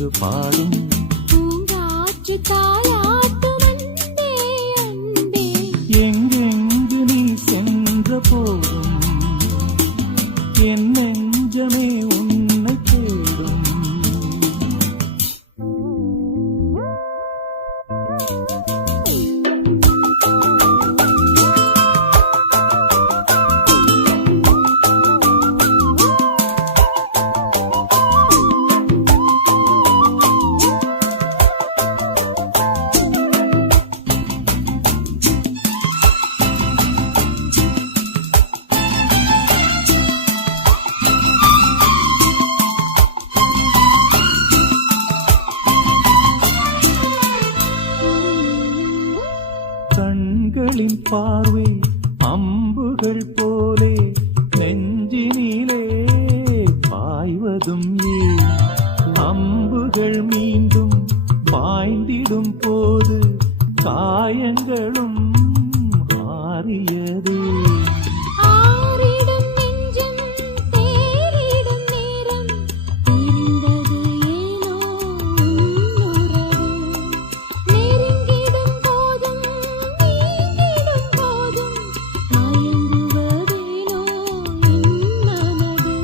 நம்மோடு பாடும் பூங்காற்று தாலாட்டும் அன்பே அன்பே. எங்கெங்கு நீ சென்ற போதும் என் நெஞ்சமே உன்னை தேடும். கண்களின் பார்வை அம்புகள் போலே நெஞ்சினிலே பாய்வதும் ஏன்? அம்புகள் மீண்டும் பாய்ந்திடும் போது காயங்களும் ஆறியது. ஆறிடும் நெஞ்சம் தேறிடும் நேரம் பிரிந்தது ஏனோ உன்னுறவு. நெருங்கிடும் போதும் நீங்கிடும் போதும் மயங்குவதேனோ என் மனது.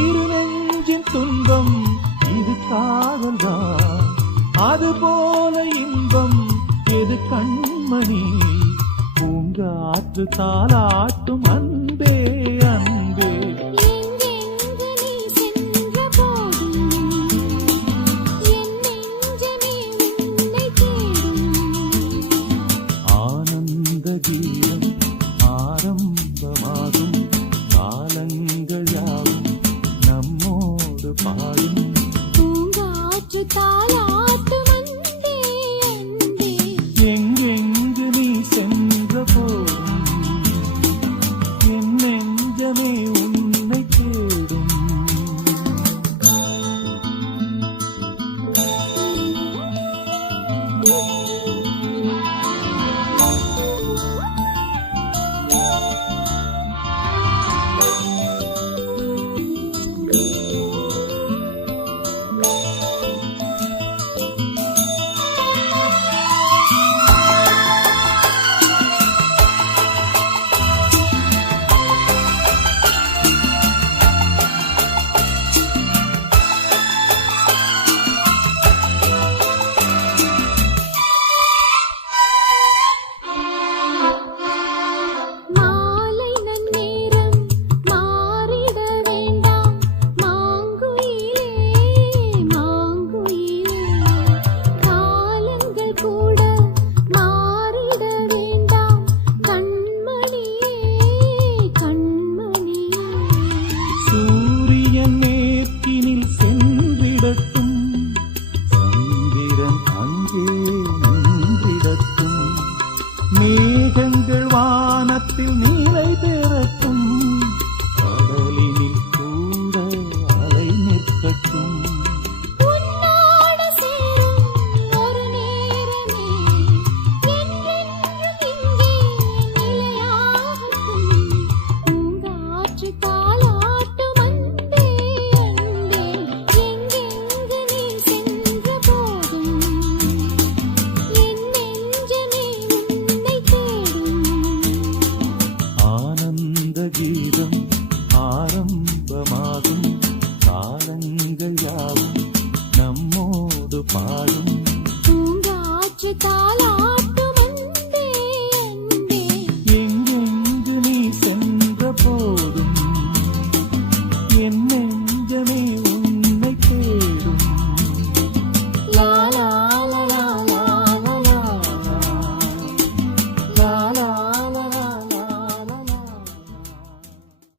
இரு நெஞ்சின் துன்பம் இது காதல்தான், அதுபோல இன்பம் எது கண்மணி? பூங்காற்று தாலாட்டும் அன்பே அன்பே. எங்கெங்கு நீ சென்ற போதும் என் நெஞ்சமே உன்னை தேடும். ஆனந்த கீதம் ஆரம்பமாகும், காலங்கள் யாவும் நம்மோடு பாடும். பூங்காற்று தாலாட்டும் அன்பே அன்பே. எங்கெங்கு நீ சென்ற போதும் என் நெஞ்சமே உன்னை தேடும். மாலை நன்னேரம் மாறிட வேண்டாம் மாங்குயிலே மாங்குயிலே. காலங்கள் கூட மாறிட வேண்டாம் கண்மணியே கண்மணியே. சூரியன் மேற்கினில் சென்றிடட்டும், சந்திரன் அங்கே நின்றிடட்டும். மேகங்கள் வானத்தில் நீலை பெறட்டும், கடலினில் கூட அலை நிற்கட்டும். உன்னோடு சேரும் ஒரு நேரமே என்றென்றும் இங்கே நிலையாகட்டும். பூங்காற்று தாலாட்டும் அன்பே அன்பே. எங்கெங்கு நீ சென்ற போதும் என் நெஞ்சமே உன்னை தேடும். ஆனந்த கீதம் ஆரம்பமாகும், காலங்கள் யாவும் நம்மோடு பாடும். பூங்காற்று தாலாட்டும்